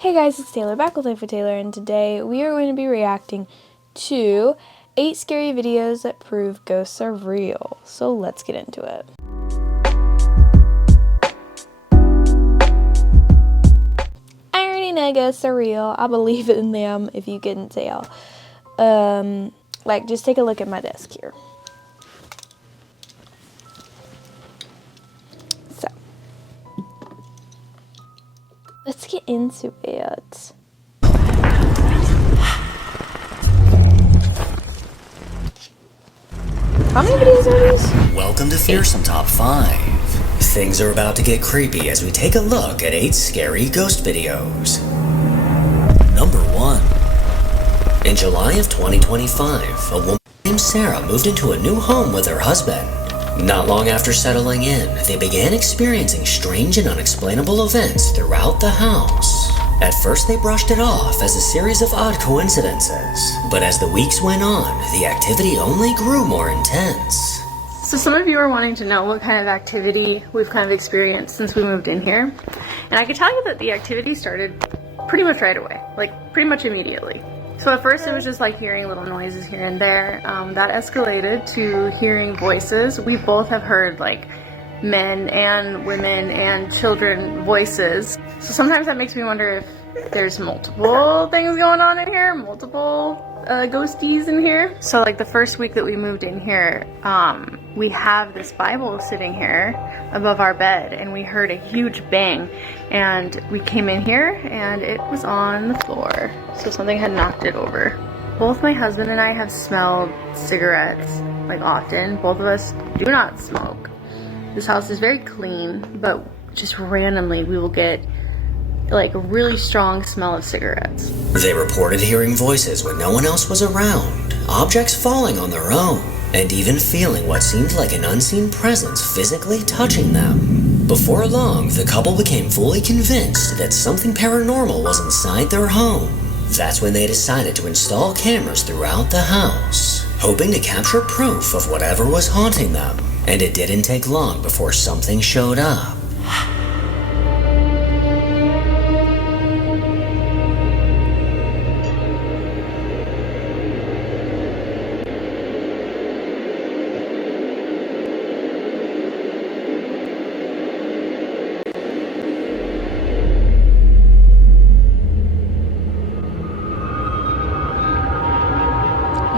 Hey guys, it's Taylor back with Life for Taylor, and today we are going to be reacting to 8 scary videos that prove ghosts are real. So let's get into it. I already know ghosts are real. I believe in them, if you couldn't tell. Just take a look at my desk here. So, let's get into it. How many videos are these? Welcome to Fearsome Top 5. Things are about to get creepy as we take a look at 8 scary ghost videos. Number 1. In July of 2025, a woman named Sarah moved into a new home with her husband. Not long after settling in, they began experiencing strange and unexplainable events throughout the house. At first they brushed it off as a series of odd coincidences, but as the weeks went on, the activity only grew more intense. So some of you are wanting to know what kind of activity we've kind of experienced since we moved in here. And I can tell you that the activity started pretty much right away, like pretty much immediately. So at first it was just like hearing little noises here and there. That escalated to hearing voices. We both have heard like men and women and children voices. So sometimes that makes me wonder if there's multiple things going on in here, multiple ghosties in here. So like the first week that we moved in here, we have this Bible sitting here above our bed, and we heard a huge bang, and we came in here and it was on the floor. So something had knocked it over. Both my husband and I have smelled cigarettes like often. Both of us do not smoke. This house is very clean, but just randomly we will get like a really strong smell of cigarettes. They reported hearing voices when no one else was around, objects falling on their own, and even feeling what seemed like an unseen presence physically touching them. Before long, the couple became fully convinced that something paranormal was inside their home. That's when they decided to install cameras throughout the house, hoping to capture proof of whatever was haunting them. And it didn't take long before something showed up.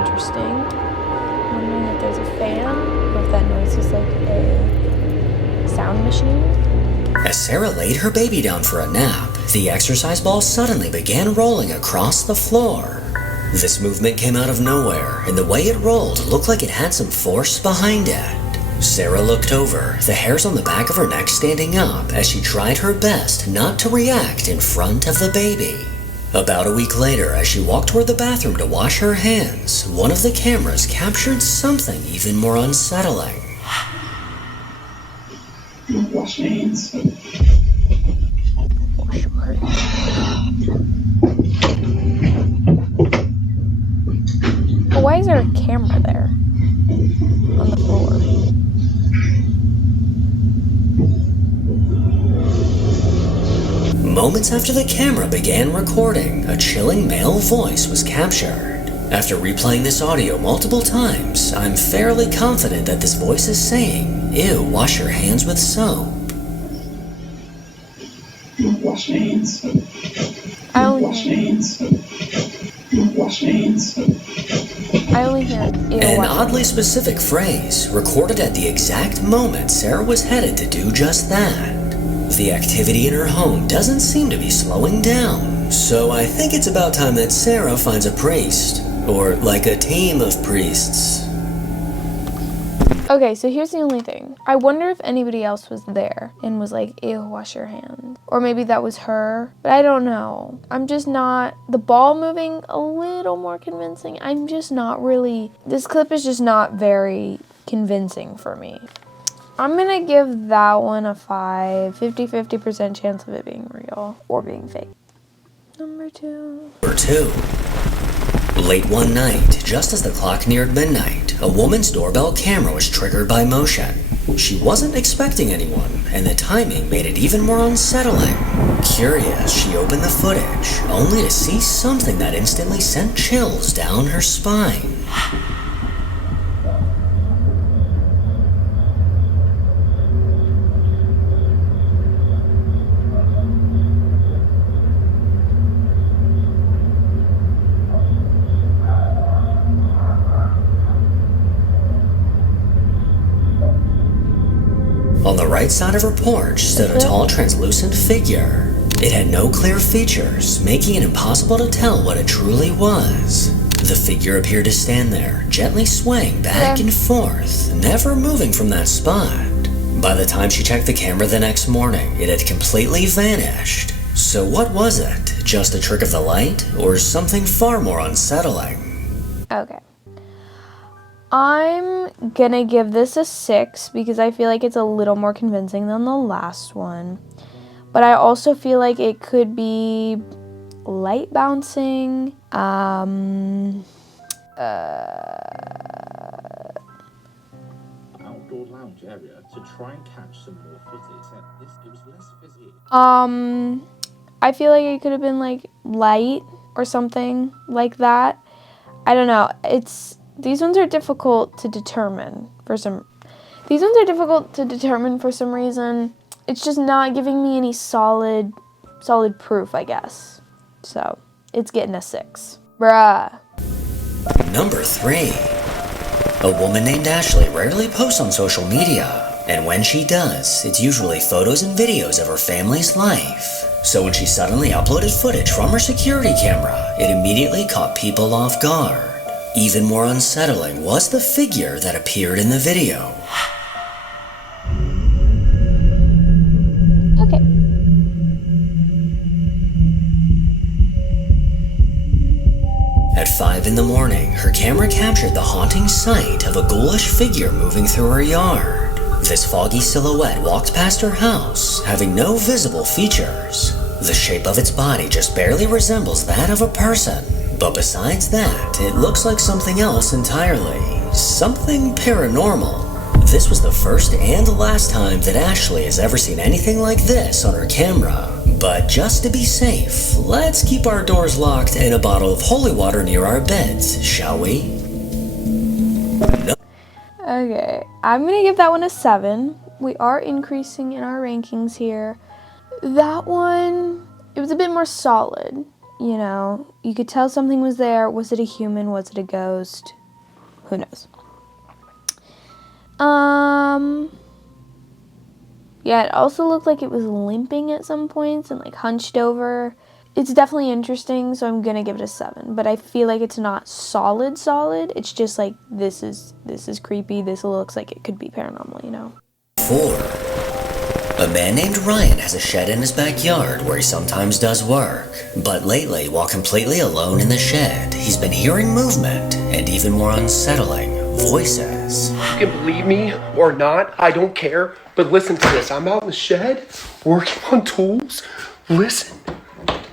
Interesting. Wondering if there's a fan or if that noise is like a sound machine. As Sarah laid her baby down for a nap, the exercise ball suddenly began rolling across the floor. This movement came out of nowhere, and the way it rolled looked like it had some force behind it. Sarah looked over, the hairs on the back of her neck standing up as she tried her best not to react in front of the baby. About a week later, as she walked toward the bathroom to wash her hands, one of the cameras captured something even more unsettling. Wash your hands. Wash your hands. Why is there a camera there on the floor? Moments after the camera began recording, a chilling male voice was captured. After replaying this audio multiple times, I'm fairly confident that this voice is saying, "Ew, wash your hands with soap." Wash your hands. I only Wash your hands. Wash your hands. hear ew, An wash your oddly hands. specific phrase, recorded at the exact moment Sarah was headed to do just that. The activity in her home doesn't seem to be slowing down, so I think it's about time that Sarah finds a priest, or like a team of priests. Okay, so here's the only thing. I wonder if anybody else was there and was like, ew, wash your hands. Or maybe that was her, but I don't know. I'm just not, the ball moving a little more convincing. I'm just not really, this clip is just not very convincing for me. I'm gonna give that one a 5, 50% chance of it being real or being fake. Number 2. Number 2. Late one night, just as the clock neared midnight, a woman's doorbell camera was triggered by motion. She wasn't expecting anyone, and the timing made it even more unsettling. Curious, she opened the footage, only to see something that instantly sent chills down her spine. On the right side of her porch stood a tall, translucent figure. It had no clear features, making it impossible to tell what it truly was. The figure appeared to stand there, gently swaying back and forth, never moving from that spot. By the time she checked the camera the next morning, it had completely vanished. So what was it? Just a trick of the light, or something far more unsettling? Okay. I'm gonna give this a 6 because I feel like it's a little more convincing than the last one. But I also feel like it could be light bouncing. Outdoor lounge area to try and catch some more footage. It was less busy. I feel like it could have been like light or something like that. I don't know. These ones are difficult to determine for some reason. It's just not giving me any solid proof, I guess. So, it's getting a 6. Bruh. Number 3. A woman named Ashley rarely posts on social media, and when she does, it's usually photos and videos of her family's life. So when she suddenly uploaded footage from her security camera, it immediately caught people off guard. Even more unsettling was the figure that appeared in the video. Okay. At 5 in the morning, her camera captured the haunting sight of a ghoulish figure moving through her yard. This foggy silhouette walked past her house, having no visible features. The shape of its body just barely resembles that of a person. But besides that, it looks like something else entirely. Something paranormal. This was the first and last time that Ashley has ever seen anything like this on her camera. But just to be safe, let's keep our doors locked and a bottle of holy water near our beds, shall we? No. Okay. I'm gonna give that one a 7. We are increasing in our rankings here. That one, it was a bit more solid. You know, you could tell something was there. Was it a human? Was it a ghost? Who knows? Yeah, it also looked like it was limping at some points and like hunched over. It's definitely interesting, so I'm gonna give it a 7. But I feel like it's not solid. It's just like this is creepy. This looks like it could be paranormal, you know. 4. A man named Ryan has a shed in his backyard where he sometimes does work. But lately, while completely alone in the shed, he's been hearing movement and even more unsettling, voices. You can believe me or not, I don't care. But listen to this, I'm out in the shed, working on tools. Listen,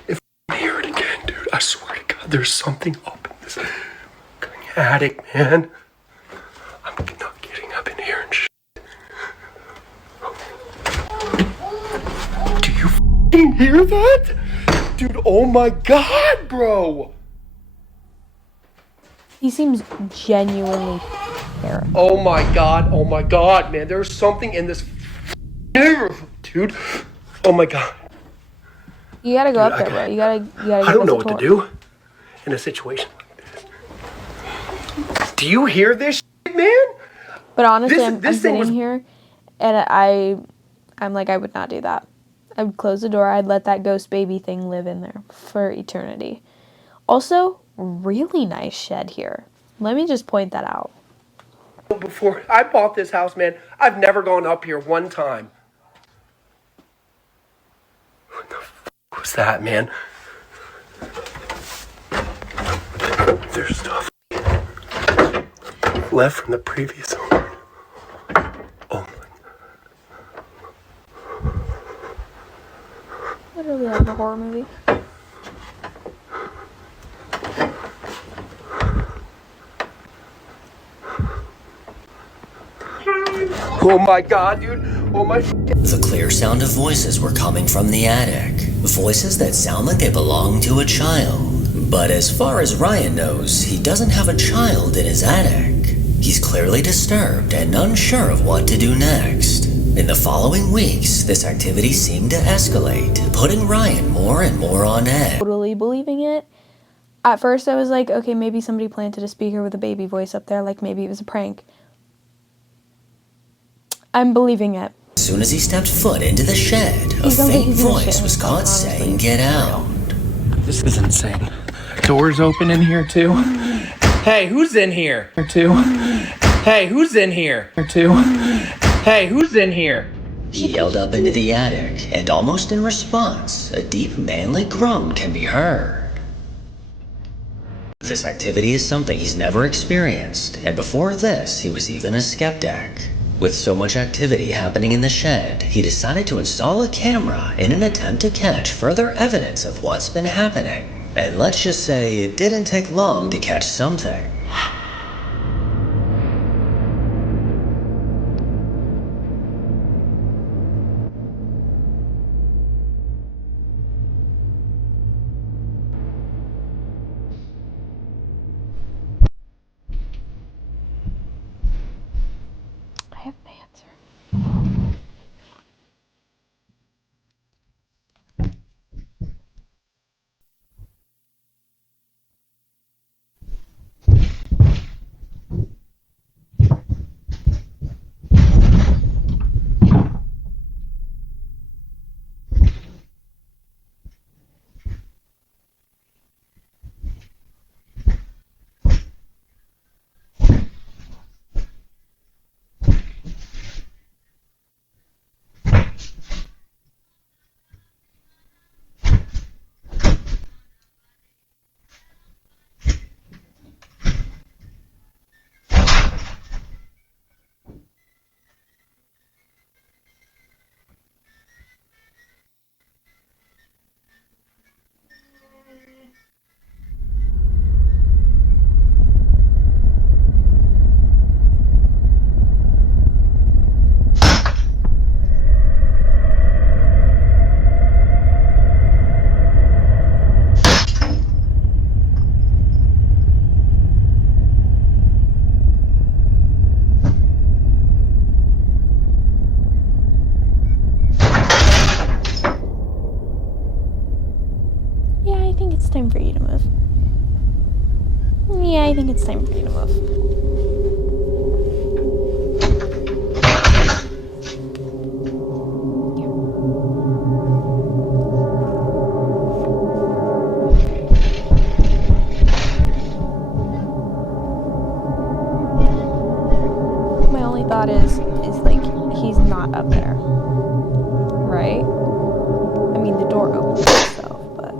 if I hear it again, dude, I swear to God, there's something up in this attic, man. I'm not getting up in here and shit. Do you f***ing hear that? Dude, oh my God, bro. He seems genuinely terrified. Oh my God, man. There's something in this dude. Oh my God. You gotta go up there, bro. You gotta I don't know what to do in a situation like this. Do you hear this shit, man? But honestly, This I'm thing sitting was- here, and I'm like, I would not do that. I would close the door. I'd let that ghost baby thing live in there for eternity. Also, really nice shed here. Let me just point that out. Before I bought this house, man, I've never gone up here one time. What the f*** was that, man? There's stuff left from the previous owner. Oh my. Literally like a horror movie. Oh my god, dude. Oh my. The clear sound of voices were coming from the attic. Voices that sound like they belong to a child. But as far as Ryan knows, he doesn't have a child in his attic. He's clearly disturbed and unsure of what to do next. In the following weeks, this activity seemed to escalate, putting Ryan more and more on edge. Totally believing it. At first I was like, okay, maybe somebody planted a speaker with a baby voice up there, like maybe it was a prank. I'm believing it. As soon as he stepped foot into the shed, a faint voice was caught saying, "Get out." This is insane. Doors open in here too. Hey, who's in here? Or two. Hey, who's in here? Or two. Hey, who's in here? He yelled up into the attic, and almost in response, a deep manly groan can be heard. This activity is something he's never experienced, and before this, he was even a skeptic. With so much activity happening in the shed, he decided to install a camera in an attempt to catch further evidence of what's been happening. And let's just say it didn't take long to catch something. I have an answer. Yeah, I think it's time for you to move. Yeah, I think it's time for you to move. My only thought is like he's not up there, right? I mean, the door opens itself, but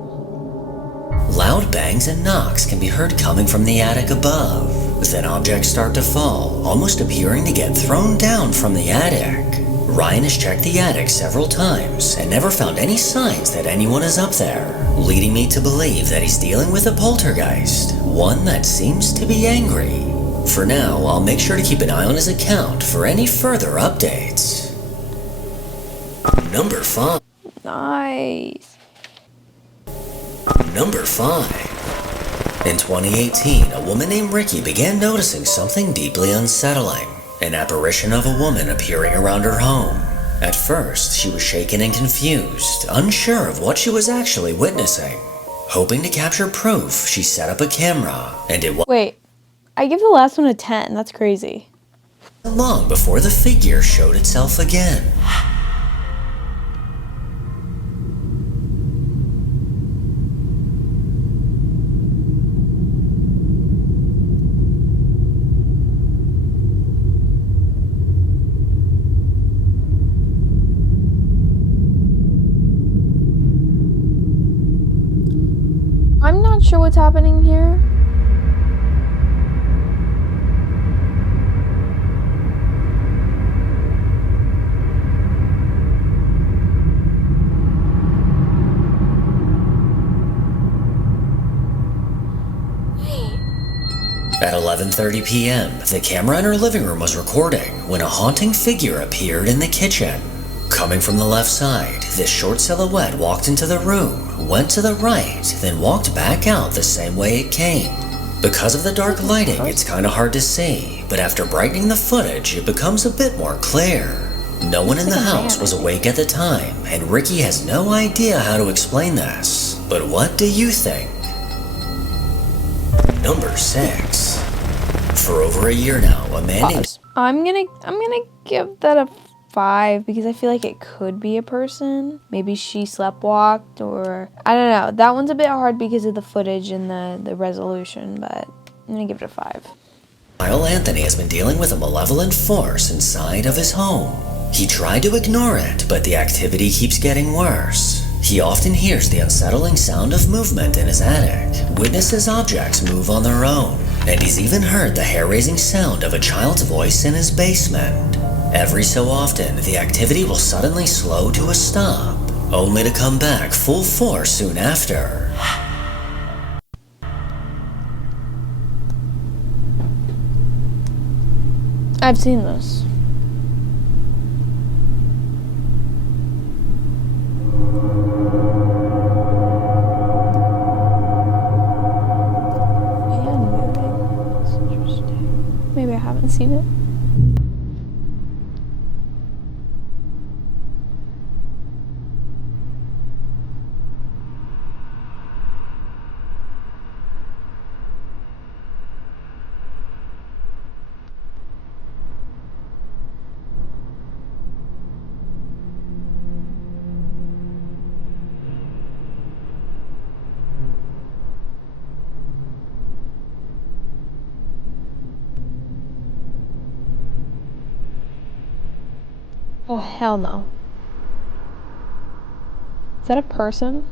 Loud bangs and knocks can be heard coming from the attic above. Then objects start to fall, almost appearing to get thrown down from the attic. Ryan has checked the attic several times and never found any signs that anyone is up there, leading me to believe that he's dealing with a poltergeist, one that seems to be angry. For now, I'll make sure to keep an eye on his account for any further updates. Number 5. nice. Number 5. In 2018, a woman named Ricky began noticing something deeply unsettling. An apparition of a woman appearing around her home. At first, she was shaken and confused, unsure of what she was actually witnessing. Hoping to capture proof, she set up a camera, and it wasn't Wait, I give the last one a 10. That's crazy. long before the figure showed itself again. I'm not sure what's happening here. At 11:30 p.m., the camera in her living room was recording when a haunting figure appeared in the kitchen. Coming from the left side, this short silhouette walked into the room, went to the right, then walked back out the same way it came. Because of the dark lighting, it's kind of hard to see, but after brightening the footage, it becomes a bit more clear. No one in the house was awake at the time, and Ricky has no idea how to explain this. But what do you think? Number 6. For over a year now, a man named... Pause. I'm gonna give that a 5 because I feel like it could be a person. Maybe she sleptwalked, or I don't know. That one's a bit hard because of the footage and the resolution, but I'm gonna give it a 5. Kyle Anthony has been dealing with a malevolent force inside of his home. He tried to ignore it, but the activity keeps getting worse. He often hears the unsettling sound of movement in his attic, witnesses objects move on their own, and he's even heard the hair-raising sound of a child's voice in his basement. Every so often, the activity will suddenly slow to a stop, only to come back full force soon after. I've seen this. Man moving. That's interesting. Maybe I haven't seen it. Oh, hell no. Is that a person?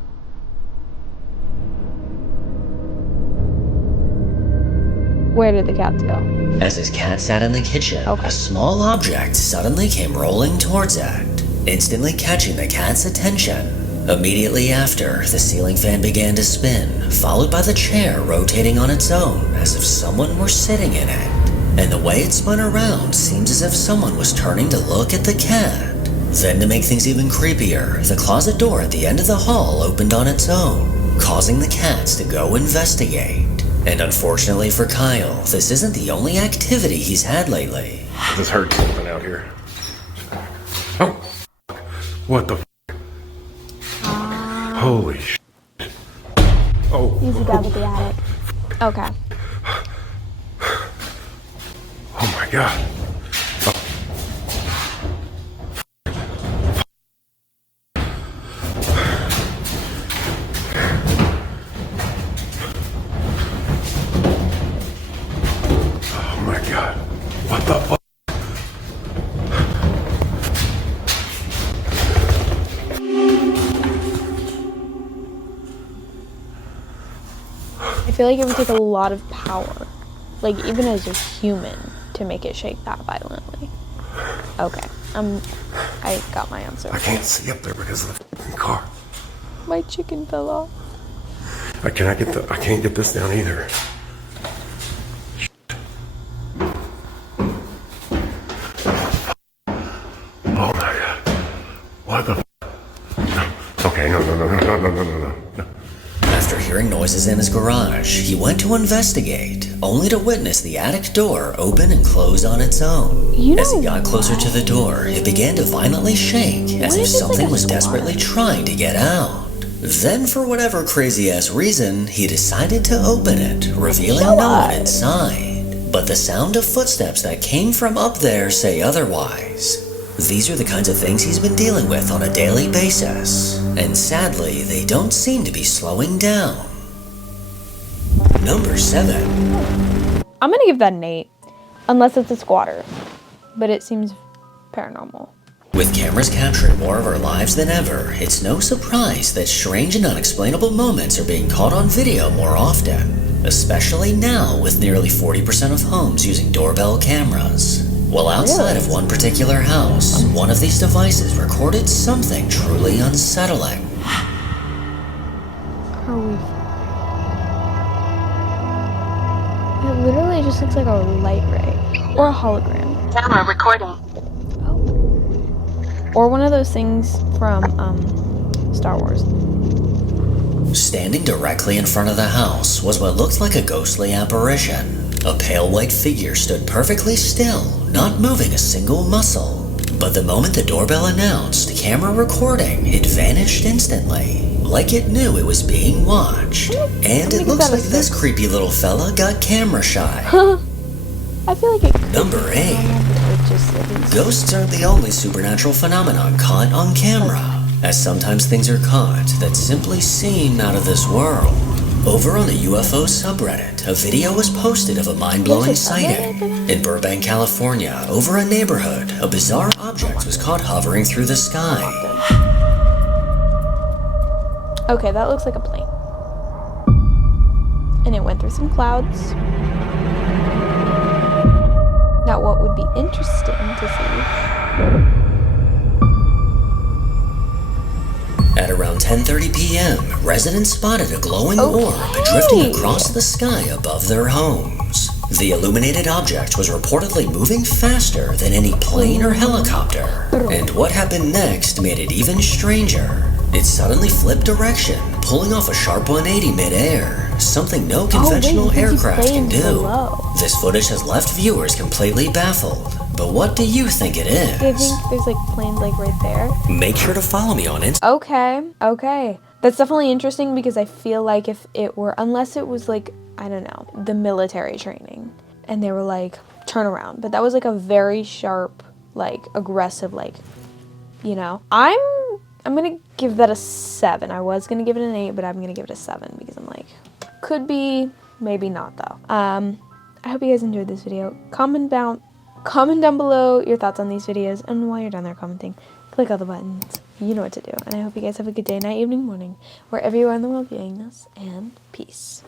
Where did the cats go? As his cat sat in the kitchen, Okay. a small object suddenly came rolling towards it, instantly catching the cat's attention. Immediately after, the ceiling fan began to spin, followed by the chair rotating on its own as if someone were sitting in it. And the way it spun around seems as if someone was turning to look at the cat. Then, to make things even creepier, the closet door at the end of the hall opened on its own, causing the cats to go investigate. And unfortunately for Kyle, this isn't the only activity he's had lately. I just heard something out here. Oh, what the? Holy sh! Oh. Easy guy with the attic. Okay. Oh my god. Oh my god. What the fuck? I feel like it would take a lot of power, like even as a human, to make it shake that violently. Okay, I got my answer. I can't see up there because of the fucking car. My chicken fell off. I can't get this down either. Oh my god. What the Okay, no. After hearing noises in his garage, he went to investigate, only to witness the attic door open and close on its own. You know As he got closer what? to the door, it began to violently shake, as if if it's like something a was squad? desperately trying to get out. Then, for whatever crazy-ass reason, he decided to open it, revealing no one inside. But the sound of footsteps that came from up there say otherwise. These are the kinds of things he's been dealing with on a daily basis, and sadly, they don't seem to be slowing down. Number 7. I'm gonna give that an 8, unless it's a squatter, but it seems paranormal. With cameras capturing more of our lives than ever, it's no surprise that strange and unexplainable moments are being caught on video more often, especially now with nearly 40% of homes using doorbell cameras. Well, outside of one particular house, one of these devices recorded something truly unsettling. It literally just looks like a light ray or a hologram. Camera recording. Oh. Or one of those things from Star Wars. Standing directly in front of the house was what looked like a ghostly apparition. A pale white figure stood perfectly still, not moving a single muscle. But the moment the doorbell announced camera recording, it vanished instantly, like it knew it was being watched. And it looks like this creepy little fella got camera shy. I feel like it could Number 8. Ghosts aren't the only supernatural phenomenon caught on camera, as sometimes things are caught that simply seem out of this world. Over on the UFO subreddit, a video was posted of a mind-blowing sighting. In Burbank, California, over a neighborhood, a bizarre object was caught hovering through the sky. Okay, that looks like a plane. And it went through some clouds. Now, what would be interesting to see... At around 10:30 p.m., residents spotted a glowing orb drifting across the sky above their homes. The illuminated object was reportedly moving faster than any plane or helicopter. And what happened next made it even stranger. It suddenly flipped direction, pulling off a sharp 180 mid-air, something no conventional aircraft can do. This footage has left viewers completely baffled. But what do you think it is? I think there's like planes like right there. Make sure to follow me on Instagram. Okay. That's definitely interesting because I feel like if it were, unless it was like, I don't know, the military training and they were like, turn around. But that was like a very sharp, like aggressive, like, you know. I'm going to give that a 7. I was going to give it an 8, but I'm going to give it a 7 because I'm like, could be, maybe not though. I hope you guys enjoyed this video. Comment down below your thoughts on these videos, and while you're down there commenting, click all the buttons. You know what to do. And I hope you guys have a good day, night, evening, morning, wherever you are in the world viewing this, and peace.